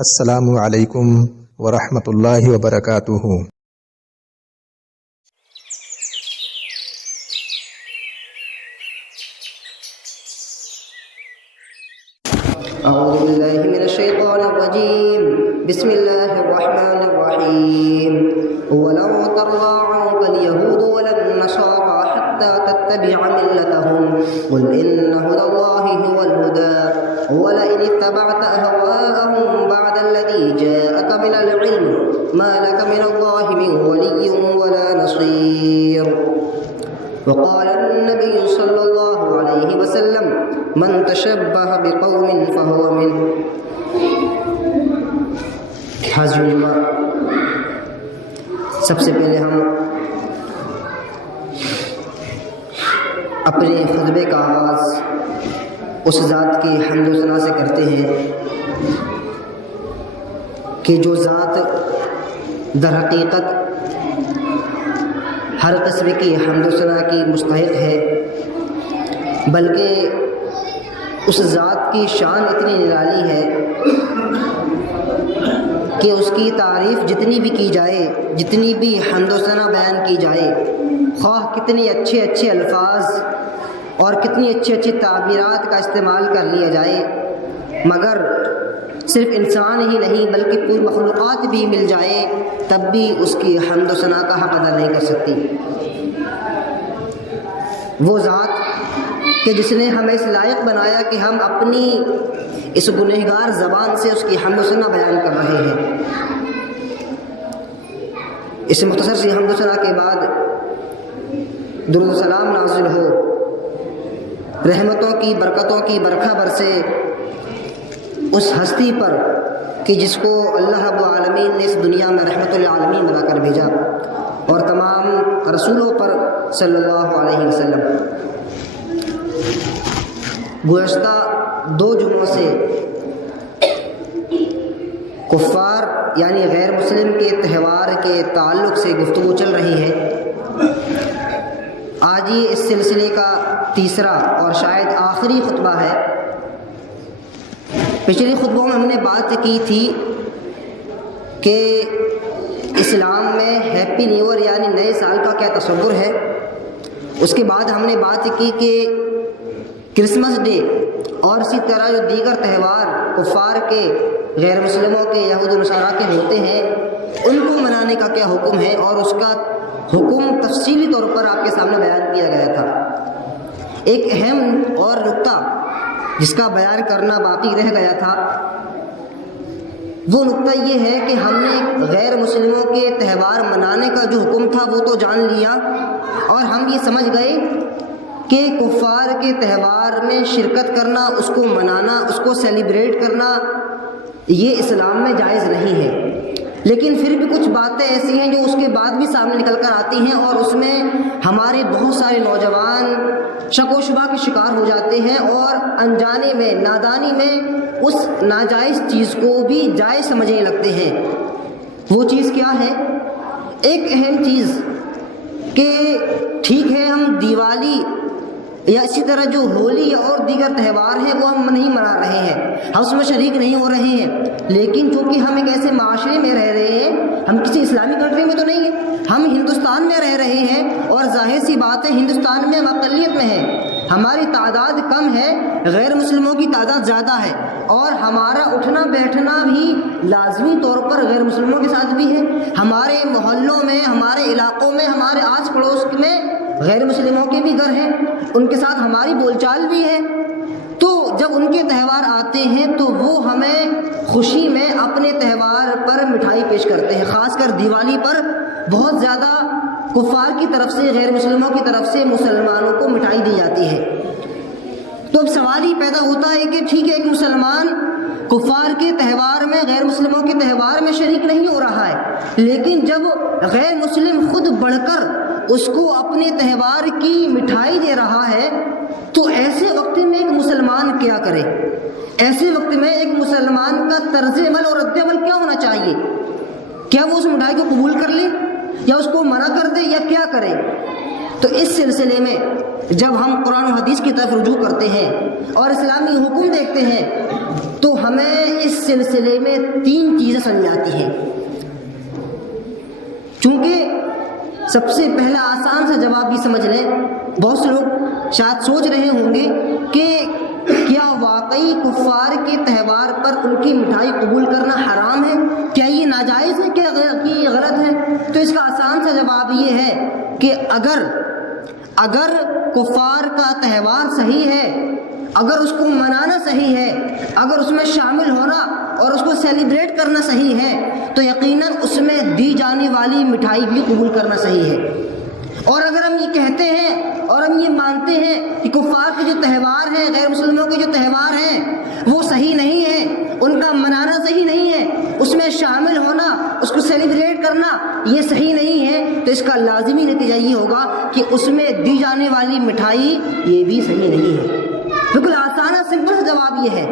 السلام علیکم ورحمۃ اللہ وبرکاتہ۔ أعوذ بالله من الشيطان الرجيم بسم الله الرحمن الرحيم ولو ترضى عنك اليهود ولا النصارى حتى تتبع ملتهم قل إن هدى الله هو الهدى ولئن اتبعت أهواءهم بعد الذي جاءك من العلم ما لك من الله من ولي ولا نصير وقال النبي صلى الله عليه وسلم من تشبه بقوم فهو منه۔ حاضرین، سب سے پہلے ہم اپنے خطبے کا آغاز اس ذات کی حمد و ثنا سے کرتے ہیں کہ جو ذات در حقیقت ہر قسم کی حمد و ثنا کی مستحق ہے، بلکہ اس ذات کی شان اتنی نرالی ہے کہ اس کی تعریف جتنی بھی کی جائے، جتنی بھی حمد و ثنا بیان کی جائے، خواہ کتنے اچھے اچھے الفاظ اور کتنی اچھی اچھی تعبیرات کا استعمال کر لیا جائے، مگر صرف انسان ہی نہیں بلکہ پوری مخلوقات بھی مل جائے تب بھی اس کی حمد و ثنا کا حق ادا نہیں کر سکتی۔ وہ ذات کہ جس نے ہمیں اس لائق بنایا کہ ہم اپنی اس گنہگار زبان سے اس کی حمد و ثنا بیان کر رہے ہیں۔ اس مختصر سی حمد و ثنا کے بعد درود و سلام نازل ہو، رحمتوں کی برکتوں کی برکھا برسے اس ہستی پر کہ جس کو اللہ رب العالمین نے اس دنیا میں رحمت للعالمین بنا کر بھیجا، اور تمام رسولوں پر صلی اللہ علیہ وسلم۔ گزشتہ 2 جمعوں سے کفار یعنی غیر مسلم کے تہوار کے تعلق سے گفتگو چل رہی ہے۔ آج یہ اس سلسلے کا تیسرا اور شاید آخری خطبہ ہے۔ پچھلے خطبوں میں ہم نے بات کی تھی کہ اسلام میں ہیپی نیو ایئر یعنی نئے سال کا کیا تصور ہے۔ اس کے بعد ہم نے بات کی کہ کرسمس ڈے اور اسی طرح جو دیگر تہوار کفار کے، غیر مسلموں کے، یہود و نصارہ کے ہوتے ہیں، ان کو منانے کا کیا حکم ہے، اور اس کا حکم تفصیلی طور پر آپ کے سامنے بیان کیا گیا تھا۔ ایک اہم اور نقطہ جس کا بیان کرنا باقی رہ گیا تھا، وہ نقطہ یہ ہے کہ ہم نے غیر مسلموں کے تہوار منانے کا جو حکم تھا وہ تو جان لیا، اور ہم یہ سمجھ گئے کہ کفار کے تہوار میں شرکت کرنا، اس کو منانا، اس کو سیلیبریٹ کرنا یہ اسلام میں جائز نہیں ہے۔ لیکن پھر بھی کچھ باتیں ایسی ہیں جو اس کے بعد بھی سامنے نکل کر آتی ہیں، اور اس میں ہمارے بہت سارے نوجوان شک و شبہ کے شکار ہو جاتے ہیں اور انجانے میں، نادانی میں اس ناجائز چیز کو بھی جائز سمجھنے لگتے ہیں۔ وہ چیز کیا ہے؟ ایک اہم چیز کہ ٹھیک ہے ہم دیوالی یا اسی طرح جو ہولی یا اور دیگر تہوار ہیں وہ ہم نہیں منا رہے ہیں، ہم اس میں شریک نہیں ہو رہے ہیں، لیکن چونکہ ہم ایک ایسے معاشرے میں رہ رہے ہیں، ہم کسی اسلامی کنٹری میں تو نہیں ہیں، ہم ہندوستان میں رہ رہے ہیں، اور ظاہر سی بات ہے ہندوستان میں ہم اقلیت میں ہیں، ہماری تعداد کم ہے، غیر مسلموں کی تعداد زیادہ ہے، اور ہمارا اٹھنا بیٹھنا بھی لازمی طور پر غیر مسلموں کے ساتھ بھی ہے۔ ہمارے محلوں میں، ہمارے علاقوں میں، ہمارے آس پڑوس میں غیر مسلموں کے بھی گھر ہیں، ان کے ساتھ ہماری بول چال بھی ہے۔ تو جب ان کے تہوار آتے ہیں تو وہ ہمیں خوشی میں اپنے تہوار پر مٹھائی پیش کرتے ہیں، خاص کر دیوالی پر بہت زیادہ کفار کی طرف سے، غیر مسلموں کی طرف سے مسلمانوں کو مٹھائی دی جاتی ہے۔ تو اب سوال ہی پیدا ہوتا ہے کہ ٹھیک ہے ایک مسلمان کفار کے تہوار میں، غیر مسلموں کے تہوار میں شریک نہیں ہو رہا ہے، لیکن جب غیر مسلم خود بڑھ کر اس کو اپنے تہوار کی مٹھائی دے رہا ہے تو ایسے وقت میں ایک مسلمان کیا کرے؟ ایسے وقت میں ایک مسلمان کا طرز عمل اور رد عمل کیا ہونا چاہیے؟ کیا وہ اس مٹھائی کو قبول کر لے یا اس کو منع کر دے یا کیا کرے؟ تو اس سلسلے میں جب ہم قرآن و حدیث کی طرف رجوع کرتے ہیں اور اسلامی حکم دیکھتے ہیں تو ہمیں اس سلسلے میں 3 چیزیں سمجھ آتی ہیں. چونکہ سب سے پہلا آسان سا جواب یہ سمجھ لیں، بہت سے لوگ شاید سوچ رہے ہوں گے کہ کیا واقعی کفار کے تہوار پر ان کی مٹھائی قبول کرنا حرام ہے؟ کیا یہ ناجائز ہے کہ غلط ہے؟ تو اس کا آسان سا جواب یہ ہے کہ اگر کفار کا تہوار صحیح ہے، اگر اس کو منانا صحیح ہے، اگر اس میں شامل ہونا اور اس کو سیلیبریٹ کرنا صحیح ہے، تو یقیناً اس میں دی جانے والی مٹھائی بھی قبول کرنا صحیح ہے. اور اگر ہم یہ کہتے ہیں اور ہم یہ مانتے ہیں کہ کفار کے جو تہوار ہیں، غیر مسلموں کے جو تہوار ہیں وہ صحیح نہیں ہیں، ان کا منانا صحیح نہیں ہے، اس میں شامل ہونا، اس کو سیلیبریٹ کرنا یہ صحیح نہیں ہے، تو اس کا لازمی نتیجہ یہ ہوگا کہ اس میں دی جانے والی مٹھائی یہ بھی صحیح نہیں ہے. بالکل آسان اور سمپل سے جواب یہ ہے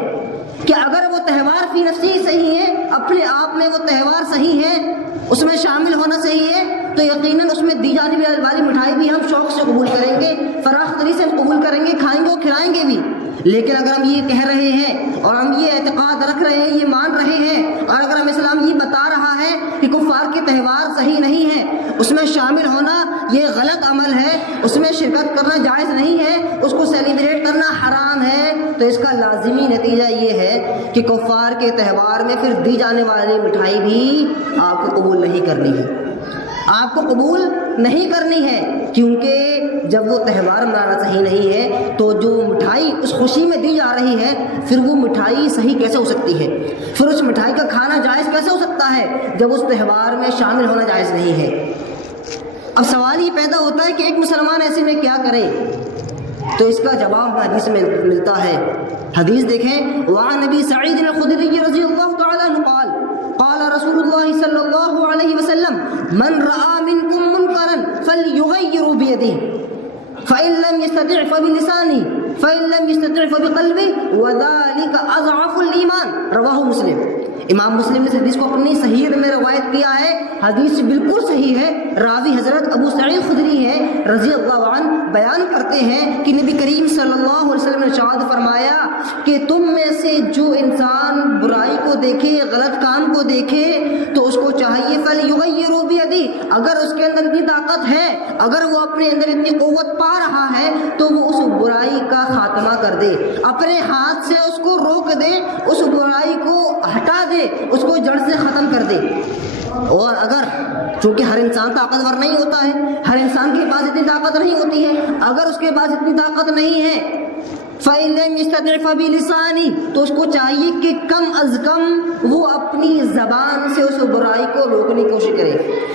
کہ اگر وہ تہوار فی نفسی صحیح ہے، اپنے آپ میں وہ تہوار صحیح ہے، اس میں شامل ہونا صحیح ہے، تو یقیناً اس میں دی جانے والی مٹھائی بھی ہم شوق سے قبول کریں گے، فراخ دلی سے ہم قبول کریں گے، کھائیں گے اور کھلائیں گے بھی. لیکن اگر ہم یہ کہہ رہے ہیں اور ہم یہ اعتقاد رکھ رہے ہیں، یہ مان رہے ہیں، اور اگر ہم اسلام یہ بتا رہا ہے کہ کفار کے تہوار صحیح نہیں ہے، اس میں شامل ہونا یہ غلط عمل ہے، اس میں شرکت کرنا جائز نہیں ہے، اس کو سیلیبریٹ کرنا حرام ہے، تو اس کا لازمی نتیجہ یہ ہے کہ کفار کے تہوار میں پھر دی جانے والی مٹھائی بھی آپ کو قبول نہیں کرنی ہے، آپ کو قبول نہیں کرنی ہے. کیونکہ جب وہ تہوار منانا صحیح نہیں ہے تو جو مٹھائی اس خوشی میں دی جا رہی ہے، پھر وہ مٹھائی صحیح کیسے ہو سکتی ہے؟ پھر اس مٹھائی کا کھانا جائز کیسے ہو سکتا ہے جب اس تہوار میں شامل ہونا جائز نہیں ہے؟ اب سوال یہ پیدا ہوتا ہے کہ ایک مسلمان ایسے میں کیا کرے؟ تو اس کا جواب حدیث میں ملتا ہے. حدیث دیکھیں، وعن نبی سعید الخدری رضی اللہ تعالی عنہ قال قال رسول اللہ صلی اللہ علیہ وسلم من رأى منکم منکرا فلیغیر بیدہ فإن لم يستطع فبلسانه فإن لم يستطع فبقلبه وذلك اضعف الایمان. رواہ مسلم. امام مسلم نے اس حدیث کو اپنی صحیح میں روایت کیا ہے. حدیث بالکل صحیح ہے. راوی حضرت ابو سعید خدری ہے رضی اللہ عنہ، بیان کرتے ہیں کہ نبی کریم صلی اللہ علیہ وسلم نے ارشاد فرمایا کہ تم میں سے جو انسان برائی کو دیکھے، غلط کام کو دیکھے، تو اس کو چاہیے فلیغیروا بیدہ، اگر اس کے اندر اتنی طاقت ہے، اگر وہ اپنے اندر اتنی قوت پا رہا ہے تو وہ اس برائی کا خاتمہ کر دے، اپنے ہاتھ سے اس کو روک دے، اس برائی کو ہٹا دے، اس کو جڑ سے ختم کر دے. اور اگر چونکہ ہر انسان طاقتور نہیں ہوتا ہے، ہر انسان کے پاس اتنی طاقت نہیں ہوتی ہے، اگر اس کے پاس اتنی طاقت نہیں ہے فَإِن لَمْ يَسْتَطِعْ فَبِلِسَانِهِ، تو اس کو چاہیے کہ کم از کم وہ اپنی زبان سے اس برائی کو روکنے کی کوشش کرے.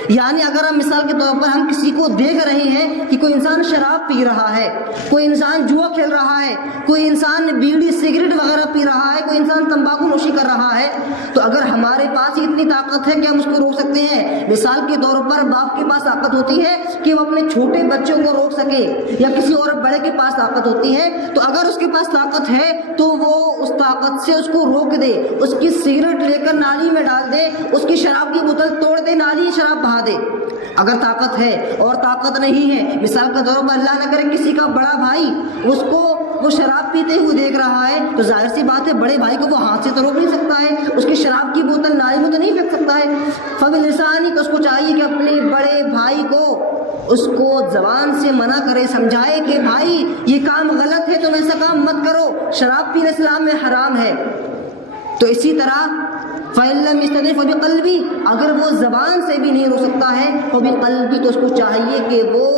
یعنی اگر ہم مثال کے طور پر ہم کسی کو دیکھ رہے ہیں کہ کوئی انسان شراب پی رہا ہے، کوئی انسان جوا کھیل رہا ہے، کوئی انسان بیڑی سگریٹ وغیرہ پی رہا ہے، کوئی انسان تمباکو نوشی کر رہا ہے، تو اگر ہمارے پاس اتنی طاقت ہے کہ ہم اس کو روک سکتے ہیں. مثال کے طور پر باپ کے پاس طاقت ہوتی ہے کہ وہ اپنے چھوٹے بچوں کو روک سکے، یا کسی اور بڑے کے پاس طاقت ہوتی ہے، تو اگر اس کے پاس طاقت ہے تو وہ اس طاقت سے اس کو روک دے، اس کی سگریٹ لے کر نالی میں ڈال دے، اس کی شراب کی بوتل توڑ دے، نالی شراب بہا دے. اگر طاقت ہے اور طاقت نہیں ہے، مثال کے طور پر اللہ نہ کرے کسی کا بڑا بھائی اس کو وہ شراب پیتے ہوئے دیکھ رہا ہے، تو ظاہر سی بات ہے بڑے بھائی کو وہ ہاتھ سے تو روک نہیں سکتا ہے، اس کی شراب کی بوتل نالی میں تو نہیں پھینک سکتا ہے. فبلسانی، تو اس کو چاہیے کہ اپنے بڑے بھائی کو اس کو زبان سے منع کرے، سمجھائے کہ بھائی یہ کام غلط ہے، تم ایسا کام مت کرو، شراب پینا اسلام میں حرام ہے. تو اسی طرح فَإِن لَمْ يَسْتَطِعْ فَبِقَلْبِهِ، اگر وہ زبان سے بھی نہیں رو سکتا ہے فَبِقَلْبِهِ، تو اس کو چاہیے کہ وہ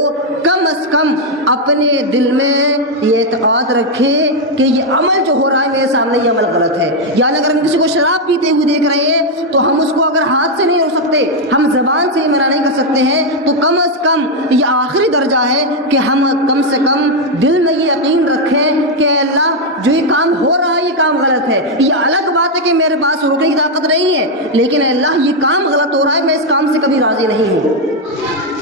کم از کم اپنے دل میں یہ اعتقاد رکھے کہ یہ عمل جو ہو رہا ہے میرے سامنے یہ عمل غلط ہے. یعنی اگر ہم کسی کو شراب پیتے ہوئے دیکھ رہے ہیں تو ہم اس کو اگر ہاتھ سے نہیں روک سکتے، ہم زبان سے ہی منع نہیں کر سکتے ہیں، تو کم از کم یہ آخری درجہ ہے کہ ہم کم سے کم دل میں یہ یقین رکھیں کہ اللہ جو یہ کام ہو رہا ہے یہ کام غلط ہے. یہ الگ بات ہے کہ میرے پاس روکنے کی طاقت نہیں ہے، لیکن اللہ یہ کام غلط ہو رہا ہے، میں اس کام سے کبھی راضی نہیں ہوں.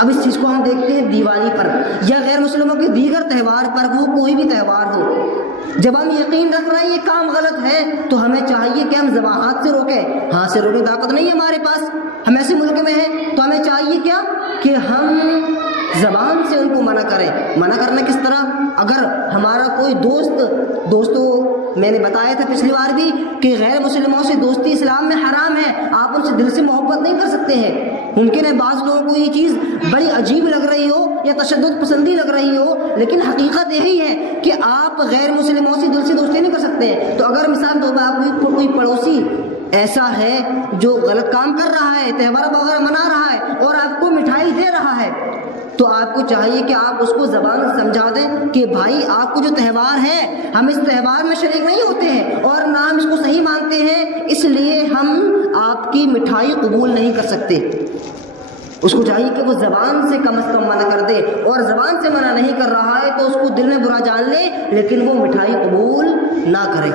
اب اس چیز کو ہم دیکھتے ہیں دیوالی پر یا غیر مسلموں کے دیگر تہوار پر، وہ کوئی بھی تہوار ہو، جب ہم یقین رکھ رہے ہیں یہ کام غلط ہے تو ہمیں چاہیے کہ ہم زبان ہاتھ سے روکیں. ہاتھ سے روکنے کی طاقت نہیں ہے ہمارے پاس، ہم ایسے ملک میں ہیں، تو ہمیں چاہیے کیا کہ ہم زبان سے ان کو منع کریں۔ منع کرنا کس طرح؟ اگر ہمارا کوئی دوستوں میں نے بتایا تھا پچھلی بار بھی کہ غیر مسلموں سے دوستی اسلام میں حرام ہے، آپ ان سے دل سے محبت نہیں کر سکتے ہیں۔ ممکن ہے بعض لوگوں کو یہ چیز بڑی عجیب لگ رہی ہو یا تشدد پسندی لگ رہی ہو، لیکن حقیقت یہی ہے کہ آپ غیر مسلموں سے دل سے دوستی نہیں کر سکتے ہیں۔ تو اگر مثال طور پر آپ کوئی پڑوسی ایسا ہے جو غلط کام کر رہا ہے، تہوار وغیرہ منا رہا ہے اور آپ کو مٹھائی دے رہا ہے، تو آپ کو چاہیے کہ آپ اس کو زبان سے سمجھا دیں کہ بھائی آپ کو جو تہوار ہے ہم اس تہوار میں شریک نہیں ہوتے ہیں اور نہ ہم اس کو صحیح مانتے ہیں، اس لیے ہم آپ کی مٹھائی قبول نہیں کر سکتے۔ اس کو چاہیے کہ وہ زبان سے کم از کم منع کر دے، اور زبان سے منع نہیں کر رہا ہے تو اس کو دل میں برا جان لے لیکن وہ مٹھائی قبول نہ کرے۔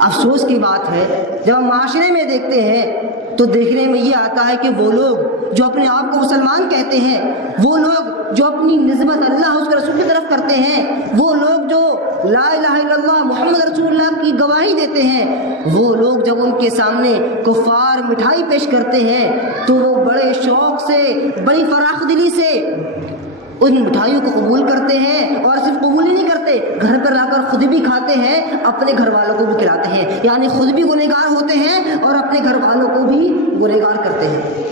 افسوس کی بات ہے جب ہم معاشرے میں دیکھتے ہیں تو دیکھنے میں یہ آتا ہے کہ وہ لوگ جو اپنے آپ کو مسلمان کہتے ہیں، وہ لوگ جو اپنی نسبت اللہ اس کے رسول کی طرف کرتے ہیں، وہ لوگ جو لا الہ الا اللہ محمد رسول اللہ کی گواہی دیتے ہیں، وہ لوگ جب ان کے سامنے کفار مٹھائی پیش کرتے ہیں تو وہ بڑے شوق سے، بڑی فراخ دلی سے ان مٹھائیوں کو قبول کرتے ہیں، اور صرف قبول ہی نہیں کرتے، گھر پر لا کر خود بھی کھاتے ہیں، اپنے گھر والوں کو بھی کھلاتے ہیں، یعنی خود بھی گنہگار ہوتے ہیں اور اپنے گھر والوں کو بھی گنہگار کرتے ہیں۔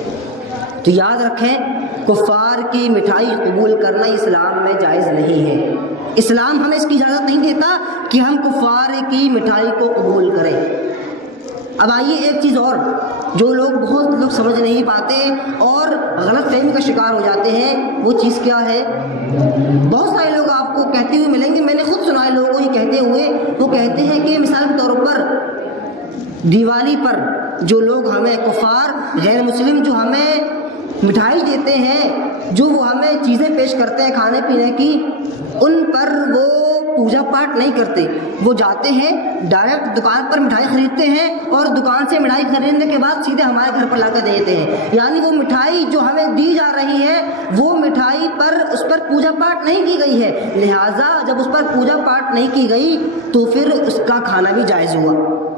تو یاد رکھیں، کفار کی مٹھائی قبول کرنا اسلام میں جائز نہیں ہے۔ اسلام ہمیں اس کی اجازت نہیں دیتا کہ ہم کفار کی مٹھائی کو قبول کریں۔ اب آئیے ایک چیز اور جو بہت لوگ سمجھ نہیں پاتے اور غلط فہمی کا شکار ہو جاتے ہیں، وہ چیز کیا ہے؟ بہت سارے لوگ آپ کو کہتے ہوئے ملیں گے، میں نے خود سنا ہے لوگوں کو یہ کہتے ہوئے، وہ کہتے ہیں کہ مثال کے طور پر دیوالی پر جو لوگ ہمیں کفار غیر مسلم جو ہمیں مٹھائی دیتے ہیں، جو وہ ہمیں چیزیں پیش کرتے ہیں کھانے پینے کی، ان پر وہ پوجا پاٹ نہیں کرتے، وہ جاتے ہیں ڈائریکٹ دکان پر مٹھائی خریدتے ہیں اور دکان سے مٹھائی خریدنے کے بعد سیدھے ہمارے گھر پر لا کر دیتے ہیں، یعنی وہ مٹھائی جو ہمیں دی جا رہی ہے وہ مٹھائی پر اس پر پوجا پاٹ نہیں کی گئی ہے، لہٰذا جب اس پر پوجا پاٹ نہیں کی گئی تو پھر اس کا کھانا بھی جائز ہوا۔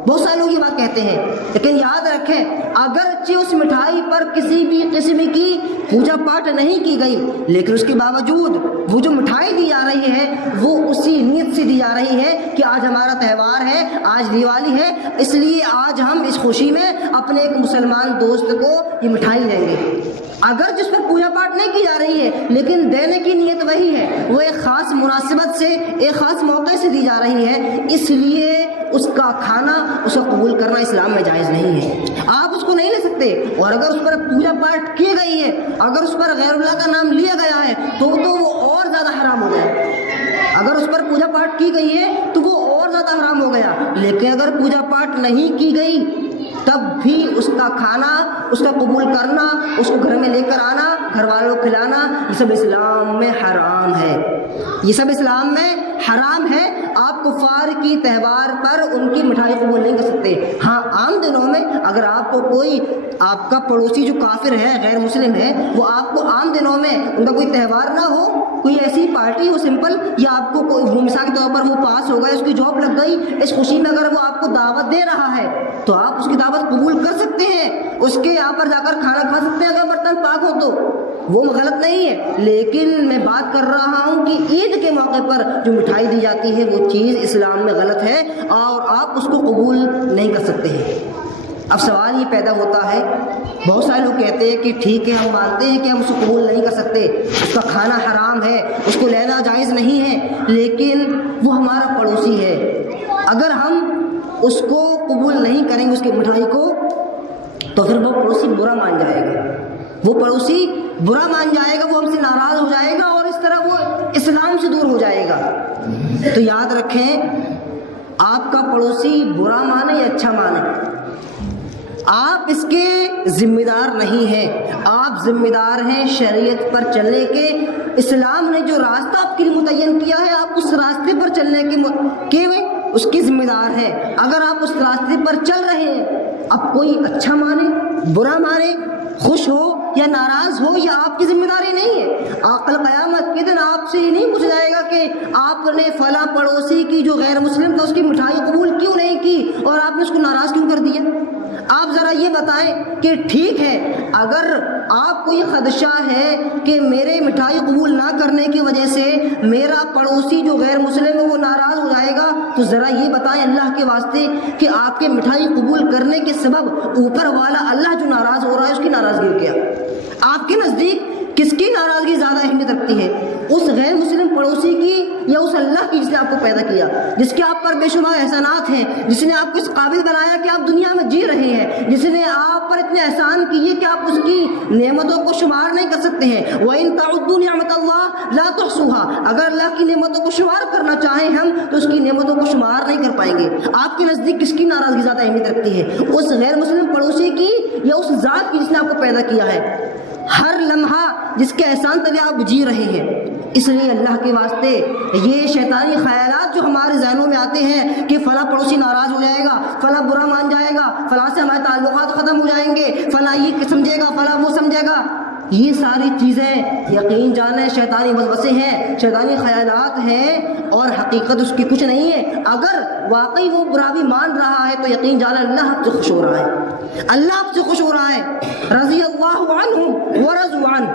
بہت سارے لوگ یہ بات کہتے ہیں، لیکن یاد رکھیں اگرچہ اس مٹھائی پر کسی بھی قسم کی پوجا پاٹ نہیں کی گئی، لیکن اس کے باوجود وہ جو مٹھائی دی جا رہی ہے وہ اسی نیت سے دی جا رہی ہے کہ آج ہمارا تہوار ہے، آج دیوالی ہے، اس لیے آج ہم اس خوشی میں اپنے ایک مسلمان دوست کو یہ مٹھائی دیں گے۔ اگر جس پر پوجا پاٹ نہیں کی جا رہی ہے لیکن دینے کی نیت وہی ہے، وہ ایک خاص مناسبت سے، ایک خاص موقع سے دی جا رہی ہے، اس لیے اس کا کھانا، اس کو قبول کرنا اسلام میں جائز نہیں ہے۔ آپ اس کو نہیں لے سکتے، اور اگر اس پر پوجا پاٹ کی گئی ہے، اگر اس پر غیر اللہ کا نام لیا گیا ہے تو وہ اور زیادہ حرام ہو گیا۔ اگر اس پر پوجا پاٹ کی گئی ہے تو وہ اور زیادہ حرام ہو گیا، لیکن اگر پوجا پاٹ نہیں کی گئی تب بھی اس کا کھانا، اس کا قبول کرنا، اس کو گھر میں لے کر آنا، گھر والوں کو کھلانا، یہ سب اسلام میں حرام ہے، یہ سب اسلام میں حرام ہے۔ آپ کفار کی تہوار پر ان کی مٹھائی قبول نہیں کر سکتے۔ ہاں عام دنوں میں اگر آپ کو کوئی آپ کا پڑوسی جو کافر ہے، غیر مسلم ہے، وہ آپ کو عام دنوں میں ان کا کوئی تہوار نہ ہو، کوئی ایسی پارٹی ہو سمپل، یا آپ کو کوئی مثال کے طور پر وہ پاس ہو گئے، اس کی جاب لگ گئی، اس خوشی میں اگر وہ آپ کو دعوت دے رہا ہے تو آپ اس کی دعوت قبول کر سکتے ہیں، اس کے یہاں پر جا کر کھانا کھا سکتے ہیں اگر برتن پاک ہو تو، وہ غلط نہیں ہے۔ لیکن میں بات کر رہا ہوں کہ عید کے موقع پر جو مٹھائی دی جاتی ہے وہ چیز اسلام میں غلط ہے اور آپ اس کو قبول نہیں کر سکتے ہیں۔ اب سوال یہ پیدا ہوتا ہے، بہت سارے لوگ کہتے ہیں کہ ٹھیک ہے ہم مانتے ہیں کہ ہم اس کو قبول نہیں کر سکتے، اس کا کھانا حرام ہے، اس کو لینا جائز نہیں ہے، لیکن وہ ہمارا پڑوسی ہے، اگر ہم اس کو قبول نہیں کریں گے اس کی مٹھائی کو تو پھر وہ پڑوسی برا مان جائے گا، وہ پڑوسی برا مان جائے گا، وہ ہم سے ناراض ہو جائے گا اور اس طرح وہ اسلام سے دور ہو جائے گا۔ تو یاد رکھیں، آپ کا پڑوسی برا مانے یا اچھا مانے، آپ اس کے ذمہ دار نہیں ہیں، آپ ذمہ دار ہیں شریعت پر چلنے کے۔ اسلام نے جو راستہ آپ کے لیے متعین کیا ہے آپ اس راستے پر چلنے کے اس کی ذمہ دار ہے۔ اگر آپ اس راستے پر چل رہے ہیں، اب کوئی اچھا مانے، برا مانے، خوش ہو یا ناراض ہو، یہ آپ کی ذمہ داری نہیں ہے۔ عقل قیامت کے دن آپ سے یہ نہیں پوچھا جائے گا کہ آپ نے فلاں پڑوسی کی جو غیر مسلم تھا اس کی مٹھائی قبول کیوں نہیں کی اور آپ نے اس کو ناراض کیوں کر دیا۔ آپ ذرا یہ بتائیں کہ ٹھیک ہے اگر آپ کو یہ خدشہ ہے کہ میرے مٹھائی قبول نہ کرنے کی وجہ سے میرا پڑوسی جو غیر مسلم ہے وہ ناراض ہو جائے گا، تو ذرا یہ بتائیں اللہ کے واسطے کہ آپ کے مٹھائی قبول کرنے کے سبب اوپر والا اللہ جو ناراض ہو رہا ہے اس کی ناراضگی کیا؟ آپ کے نزدیک کس کی ناراضگی زیادہ اہمیت رکھتی ہے، اس غیر مسلم پڑوسی کی یا اس اللہ کی جس نے آپ کو پیدا کیا، جس کے آپ پر بے شمار احسانات ہیں، جس نے آپ کو اس قابل بنایا کہ آپ دنیا میں جی رہے ہیں، جس نے آپ پر اتنے احسان کیے کہ آپ اس کی نعمتوں کو شمار نہیں کر سکتے ہیں۔ وَإِن تَعُدُّوا نِعْمَتَ اللَّهِ لَا تُحْصُوهَا، اگر اللہ کی نعمتوں کو شمار کرنا چاہیں ہم تو اس کی نعمتوں کو شمار نہیں کر پائیں گے۔ آپ کے نزدیک کس کی ناراضگی زیادہ اہمیت رکھتی ہے، اس غیر مسلم پڑوسی کی یا اس ذات کی جس نے آپ کو پیدا کیا ہے، ہر لمحہ جس کے احسان تلے آپ جی رہے ہیں؟ اس لیے اللہ کے واسطے یہ شیطانی خیالات جو ہمارے ذہنوں میں آتے ہیں کہ فلاں پڑوسی ناراض ہو جائے گا، فلاں برا مان جائے گا، فلاں سے ہمارے تعلقات ختم ہو جائیں گے، فلاں یہ سمجھے گا، فلاں وہ سمجھے گا، یہ ساری چیزیں یقین جانیں شیطانی وسوسے ہیں، شیطانی خیالات ہیں اور حقیقت اس کی کچھ نہیں ہے۔ اگر واقعی وہ برا بھی مان رہا ہے تو یقین جانیں اللہ آپ سے خوش ہو رہا ہے، اللہ آپ سے خوش ہو رہا ہے۔ رضی اللہ عنہم ورضوا عنہ،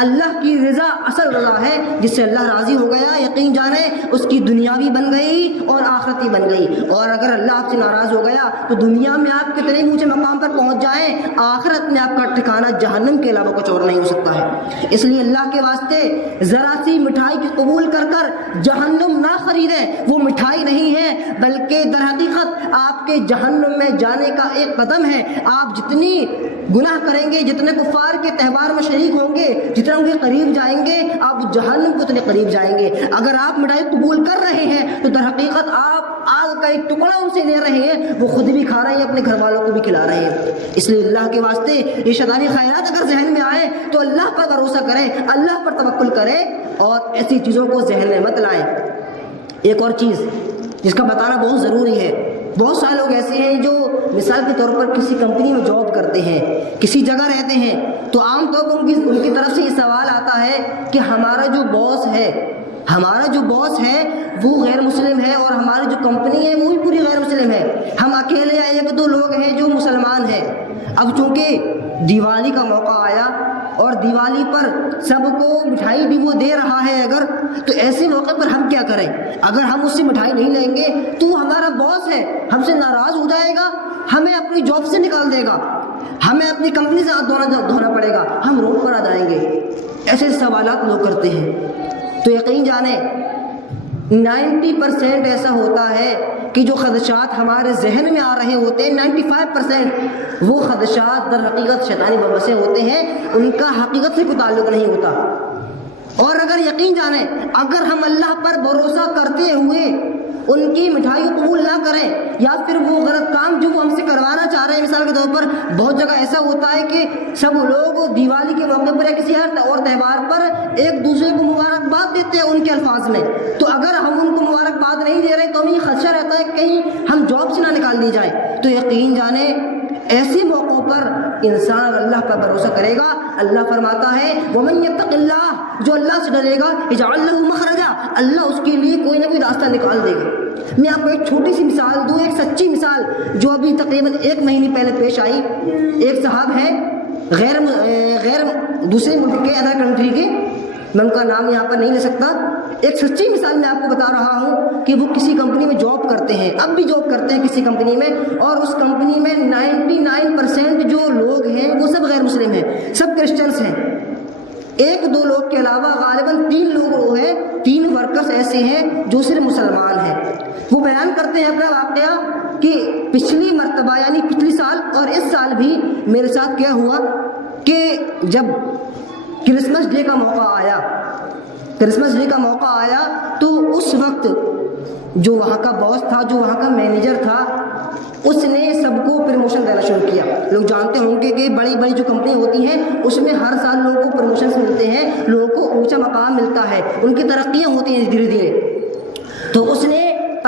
اللہ کی رضا اصل رضا ہے، جس سے اللہ راضی ہو گیا یقین جانیں اس کی دنیا بھی بن گئی اور آخرت بھی بن گئی۔ اور اگر اللہ آپ سے ناراض ہو گیا تو دنیا میں آپ کتنے اونچے مقام پر پہنچ جائیں، آخرت میں آپ کا ٹھکانہ جہنم کے علاوہ کچھ اور نہیں ہو سکتا ہے۔ اس لیے اللہ کے واسطے ذرا سی مٹھائی کی قبول کر کر جہنم نہ خریدیں، وہ مٹھائی نہیں ہے بلکہ در حقیقت آپ کے جہنم میں جانے کا ایک قدم ہے۔ آپ جتنی گناہ کریں گے، جتنے کفار کے تہوار میں شریک ہوں گے، جتنا ان کے قریب جائیں گے، آپ جہنم کو اتنے قریب جائیں گے۔ اگر آپ مٹھائی قبول کر رہے ہیں تو در حقیقت آپ آگ کا ایک ٹکڑا ان سے لے رہے ہیں، وہ خود بھی کھا رہے ہیں، اپنے گھر والوں کو بھی کھلا رہے ہیں۔ اس لیے اللہ کے واسطے یہ شیطانی خیالات اگر ذہن میں آئے تو اللہ پر بھروسہ کریں، اللہ پر توکل کریں اور ایسی چیزوں کو ذہن میں مت لائیں۔ ایک اور چیز جس کا بتانا بہت ضروری ہے، بہت سارے لوگ ایسے ہیں جو مثال کے طور پر کسی کمپنی میں جاب کرتے ہیں، کسی جگہ رہتے ہیں، تو عام طور پر ان کی طرف سے یہ سوال آتا ہے کہ ہمارا جو باس ہے وہ غیر مسلم ہے اور ہماری جو کمپنی ہے وہ بھی پوری غیر مسلم ہے، ہم اکیلے یا ایک دو لوگ ہیں جو مسلمان ہیں۔ اب چونکہ دیوالی کا موقع آیا اور دیوالی پر سب کو مٹھائی بھی وہ دے رہا ہے، اگر تو ایسے موقع پر ہم کیا کریں؟ اگر ہم اس سے مٹھائی نہیں لیں گے تو وہ ہمارا باس ہے، ہم سے ناراض ہو جائے گا، ہمیں اپنی جاب سے نکال دے گا، ہمیں اپنی کمپنی سے ہاتھ دھونا پڑے گا، ہم روڈ پر آ جائیں گے۔ ایسے سوالات لوگ کرتے ہیں تو یقین جانیں 90% ایسا ہوتا ہے کہ جو خدشات ہمارے ذہن میں آ رہے ہوتے ہیں 95% وہ خدشات در حقیقت شیطانی وسوسے ہوتے ہیں، ان کا حقیقت سے کوئی تعلق نہیں ہوتا۔ اور اگر یقین جانیں اگر ہم اللہ پر بھروسہ کرتے ہوئے ان کی مٹھائی کو قبول نہ کریں یا پھر وہ غلط کام جو وہ ہم سے کروانا چاہ رہے ہیں، مثال کے طور پر بہت جگہ ایسا ہوتا ہے کہ سب لوگ دیوالی کے موقع پر یا کسی اور تہوار پر ایک دوسرے کو مبارکباد دیتے ہیں ان کے الفاظ میں، تو اگر ہم ان کو مبارکباد نہیں دے رہے تو ہمیں یہ خدشہ رہتا ہے کہ کہیں ہم جاب سے نہ نکال دی جائیں۔ تو یقین جانیں ایسے موقعوں پر انسان اللہ پر بھروسہ کرے گا، اللہ فرماتا ہے وَمَن يَتَّقِ اللَّهَ، جو اللہ سے ڈرے گا يَجْعَلْ لَهُ مَخْرَجًا، اللہ اس کے لیے کوئی نہ کوئی راستہ نکال دے گا۔ میں آپ کو ایک چھوٹی سی مثال دوں، ایک سچی مثال جو ابھی تقریباً 1 مہینے پہلے پیش آئی۔ ایک صاحب ہیں غیر دوسرے ملک کے، ادر کنٹری کے، میں ان کا نام یہاں پر نہیں لے سکتا۔ ایک سچی مثال میں آپ کو بتا رہا ہوں کہ وہ کسی کمپنی میں جاب کرتے ہیں، اب بھی جاب کرتے ہیں کسی کمپنی میں، اور اس کمپنی میں 99% جو لوگ ہیں وہ سب غیر مسلم ہیں، سب کرسچنس ہیں۔ 1-2 لوگ کے علاوہ غالباً 3 لوگ ہیں، 3 ورکرز ایسے ہیں جو صرف مسلمان ہیں۔ وہ بیان کرتے ہیں اپنا واقعہ کہ پچھلی مرتبہ یعنی پچھلی سال اور اس سال بھی میرے ساتھ کیا ہوا کہ جب کرسمس ڈے کا موقع آیا تو اس وقت جو وہاں کا باس تھا، جو وہاں کا مینیجر تھا، اس نے سب کو پروموشن دینا شروع کیا۔ لوگ جانتے ہوں گے کہ بڑی بڑی جو کمپنی ہوتی ہیں اس میں ہر سال لوگوں کو پروموشنز ملتے ہیں، لوگوں کو اونچا مقام ملتا ہے، ان کی ترقیاں ہوتی ہیں دھیرے دھیرے۔ تو اس نے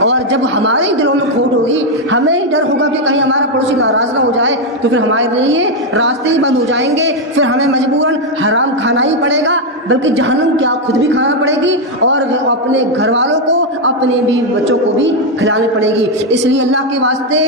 اور جب ہمارے دلوں میں کھوٹ ہوگی, ہمیں ہی ڈر ہوگا کہ کہیں ہمارا پڑوسی ناراض نہ ہو جائے, تو پھر ہمارے لیے راستے ہی بند ہو جائیں گے. پھر ہمیں مجبوراً حرام کھانا ہی پڑے گا, بلکہ جہنم کی آگ خود بھی کھانا پڑے گی اور اپنے گھر والوں کو, اپنے بھی بچوں کو بھی کھلانی پڑے گی. اس لیے اللہ کے واسطے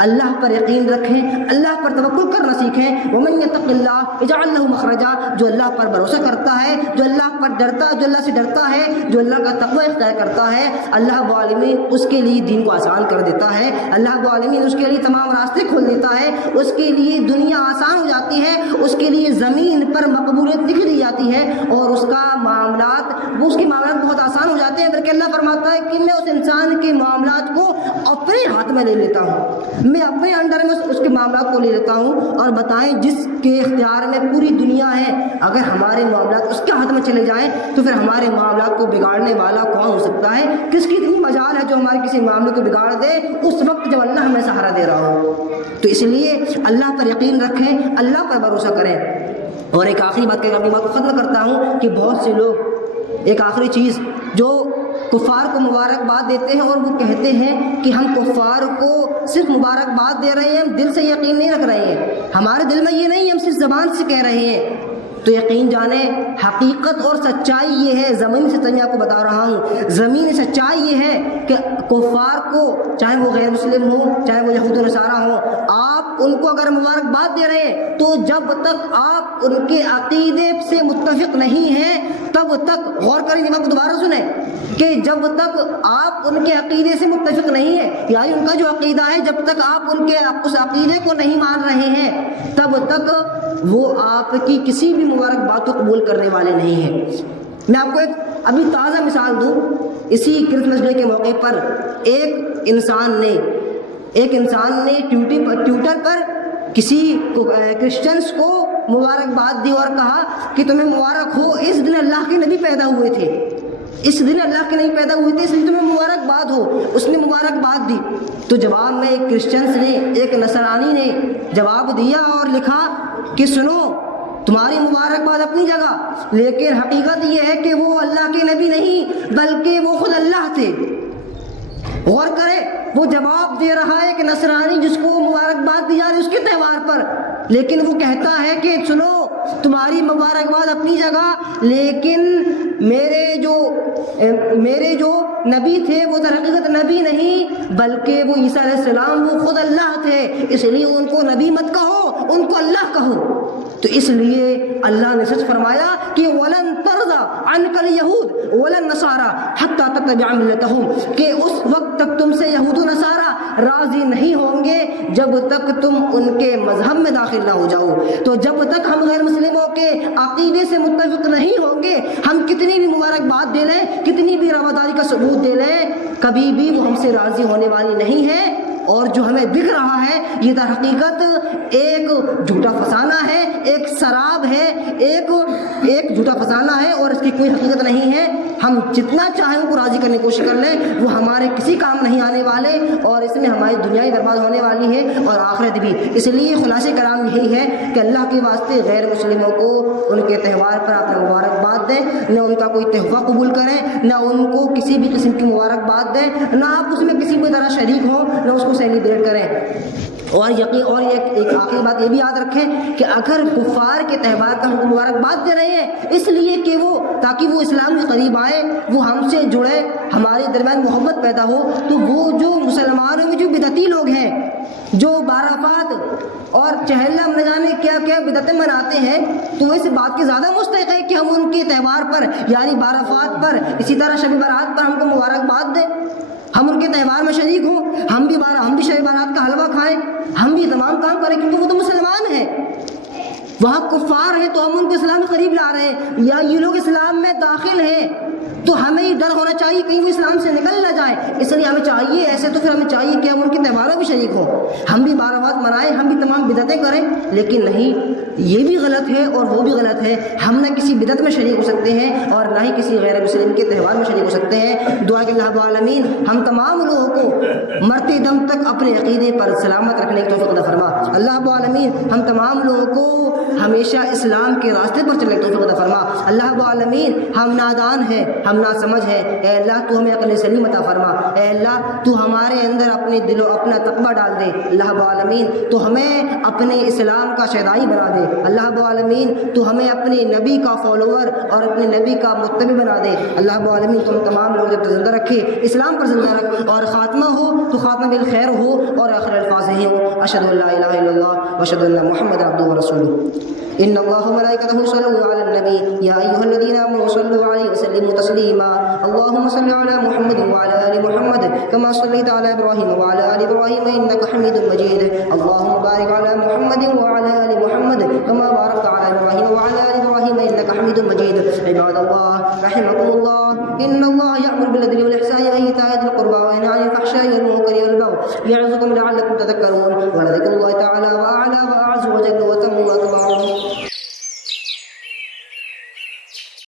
اللہ پر یقین رکھیں, اللہ پر توکل کرنا سیکھیں. ومن یتق اللہ یجعل لہ مخرجا, جو اللہ پر بھروسہ کرتا ہے, جو اللہ پر ڈرتا, جو اللہ سے ڈرتا ہے, جو اللہ کا تقوی اختیار کرتا ہے, اللہ رب العالمین اس کے لیے دین کو آسان کر دیتا ہے. اللہ رب العالمین اس کے لیے تمام راستے کھول دیتا ہے, اس کے لیے دنیا آسان ہو جاتی ہے, اس کے لیے زمین پر مقبولیت لکھ دی جاتی ہے, اور اس کا معاملات, وہ اس کے معاملات بہت آسان ہو جاتے ہیں. بلکہ اللہ فرماتا ہے کہ میں اس انسان کے معاملات کو اپنے ہاتھ میں لے لیتا ہوں, میں اپنے انڈر میں اس کے معاملات کو لے لیتا ہوں. اور بتائیں, جس کے اختیار میں پوری دنیا ہے, اگر ہمارے معاملات اس کے ہاتھ میں چلے جائیں تو پھر ہمارے معاملات کو بگاڑنے والا کون ہو سکتا ہے؟ کس کی اتنی مجال ہے جو ہمارے کسی معاملے کو بگاڑ دے اس وقت جب اللہ ہمیں سہارا دے رہا ہو؟ تو اس لیے اللہ پر یقین رکھیں, اللہ پر بھروسہ کریں. اور ایک آخری بات کہہ کر اپنی بات کو ختم کرتا ہوں کہ بہت سے لوگ, ایک آخری چیز, جو کفار کو مبارکباد دیتے ہیں اور وہ کہتے ہیں کہ ہم کفار کو صرف مبارکباد دے رہے ہیں, ہم دل سے یقین نہیں رکھ رہے ہیں, ہمارے دل میں یہ نہیں, ہم صرف زبان سے کہہ رہے ہیں. تو یقین جانیں, حقیقت اور سچائی یہ ہے, زمین سے میں آپ کو بتا رہا ہوں, زمین سچائی یہ ہے کہ کفار کو, چاہے وہ غیر مسلم ہوں, چاہے وہ یہود و نصارہ ہوں, آپ ان کو اگر مبارکباد دے رہے ہیں تو جب تک آپ ان کے عقیدے سے متفق نہیں ہیں تب تک, غور کریں, دماغ کو دوبارہ سنیں, کہ جب تک آپ ان کے عقیدے سے متفق نہیں ہیں, یعنی ان کا جو عقیدہ ہے, جب تک آپ ان کے اس عقیدے کو نہیں مان رہے ہیں تب تک وہ آپ کی کسی بھی مبارکباد کو قبول کرنے والے نہیں ہیں. میں آپ کو ایک ابھی تازہ مثال دوں. اسی کرسمس ڈے کے موقع پر ایک انسان نے ٹویٹر پر کسی کرسچنس کو مبارکباد دی اور کہا کہ تمہیں مبارک ہو, اس دن اللہ کے نبی پیدا ہوئے تھے, اس دن اللہ کے نہیں پیدا ہوئے تھے, اس لیے تمہیں مبارکباد ہو. اس نے مبارکباد دی. تو جواب میں ایک کرسچنس نے, ایک نصرانی نے جواب دیا اور لکھا کہ سنو, تمہاری مبارکباد اپنی جگہ, لیکن حقیقت یہ ہے کہ وہ اللہ کے نبی نہیں بلکہ وہ خود اللہ تھے. غور کرے, وہ جواب دے رہا ہے کہ نصرانی جس کو مبارکباد دی جا رہی ہے اس کے تہوار پر, لیکن وہ کہتا ہے کہ سنو, تمہاری مبارکباد اپنی جگہ, لیکن میرے جو نبی تھے وہ در حقیقت نبی نہیں بلکہ وہ عیسیٰ علیہ السلام, وہ خود اللہ تھے, اس لیے ان کو نبی مت کہو, ان کو اللہ کہو. تو اس لیے اللہ نے سچ فرمایا کہ وَلَن تَرْضَ عَنْكَ الْيَهُودُ وَلَا النَّصَارَى حَتَّى تَتَّبِعَ مِلَّتَهُمْ, کہ اس وقت تک تم سے یہود و نصارہ راضی نہیں ہوں گے جب تک تم ان کے مذہب میں داخل نہ ہو جاؤ. تو جب تک ہم غیر مسلموں کے عقیدے سے متفق نہیں ہوں گے, ہم کتنی بھی مبارکباد دے لیں, کتنی بھی رواداری کا ثبوت دے لیں, کبھی بھی وہ ہم سے راضی ہونے والی نہیں ہے. اور جو ہمیں دکھ رہا ہے یہ در حقیقت ایک جھوٹا فسانہ ہے, ایک سراب ہے, ایک جھوٹا فسانہ ہے, اور اس کی کوئی حقیقت نہیں ہے. ہم جتنا چاہیں ان کو راضی کرنے کی کوشش کر لیں, وہ ہمارے کسی کام نہیں آنے والے, اور اس میں ہماری دنیا ہی برباد ہونے والی ہے اور آخرت بھی. اس لیے خلاصہ کلام یہی ہے کہ اللہ کے واسطے غیر مسلموں کو ان کے تہوار پر آپ مبارکباد دیں, نہ ان کا کوئی تحفہ قبول کریں, نہ ان کو کسی بھی قسم کی مبارکباد دیں, نہ آپ اس میں کسی بھی طرح شریک ہوں, نہ اس کو سیلیبریٹ کریں. اور ایک آخری بات یہ بھی یاد رکھیں کہ اگر کفار کے تہوار کا ہم مبارکباد دے رہے ہیں اس لیے کہ وہ, تاکہ وہ اسلام کے قریب آئے, وہ ہم سے جڑے, ہمارے درمیان محبت پیدا ہو, تو وہ جو مسلمانوں میں جو بدعتی لوگ ہیں, جو بارافات اور چہلم نہ جانے کیا کیا بدعتیں مناتے ہیں, تو وہ اس بات کے زیادہ مستحق ہے کہ ہم ان کے تہوار پر, یعنی بارافات پر, اسی طرح شب برات پر ہم کو مبارکباد دیں, ہم ان کے تہوار میں شریک ہوں, ہم بھی شب برات کا حلوہ کھائیں, ہم بھی تمام کام کریں, کیونکہ وہ تو مسلمان ہیں. وہاں کفار ہیں تو ہم ان کو اسلام کے قریب لا رہے ہیں, یا یہ لوگ اسلام میں داخل ہیں تو ہمیں یہ ڈر ہونا چاہیے کہیں وہ اسلام سے نکل نہ جائے. اس لیے ہمیں چاہیے, ایسے تو پھر ہمیں چاہیے کہ ہم ان کے تہواروں بھی شریک ہوں, ہم بھی بارہوات منائیں, ہم بھی تمام بدعتیں کریں. لیکن نہیں, یہ بھی غلط ہے اور وہ بھی غلط ہے. ہم نہ کسی بدعت میں شریک ہو سکتے ہیں اور نہ ہی کسی غیر مسلم کے تہوار میں شریک ہو سکتے ہیں. دعا کہ اللہ رب العالمین ہم تمام لوگوں کو مرتے دم تک اپنے عقیدے پر سلامت رکھنے کی توفیق عطا فرما. اللہ رب العالمین ہم تمام لوگوں کو ہمیشہ اسلام کے راستے پر چلنے کی توفیق عطا فرما. اللہ رب العالمین ہم نادان ہیں, ہم نہ سمجھ ہے، اے اللہ تو ہمیں عقل سلیم عطا فرما، اے اللہ تو ہمارے اندر اپنے دل و اپنا تقوی ڈال دے، اللہ رب العالمین تو ہمیں اپنے اسلام کا شہدائی بنا دے، اللہ رب العالمین تو ہمیں اپنے نبی کا فالوور اور اپنے نبی کا متبع بنا دے، اللہ رب العالمین تم تمام لوگ جب زندہ رکھے اسلام پر زندہ رکھ، اور خاتمہ ہو تو خاتمہ بالخیر ہو اور آخر الفاظ ہی ہو، اشہد ان لا الہ الا اللہ واشہد ان محمد عبدہ ورسولہ۔ ان اللہ وملائکتہ یصلون علی النبی یا ایھا الذین آمنوا صلوا علیہ وسلموا تسلیما، اللهم صل علی محمد وعلی آل محمد کما صلیت علی ابراہیم وعلی آل ابراہیم انک حمید مجید، اللهم بارک علی محمد وعلی آل محمد کما بارکت علی ابراہیم وعلی آل ابراہیم انک حمید مجید۔ عباد اللہ رحمکم اللہ، ان اللہ یأمر بالعدل والإحسان وإیتاء ذی القربى وینہی عن الفحشاء والمنکر والبغی یعظکم لعلکم تذکرون، ولذکر اللہ تعالی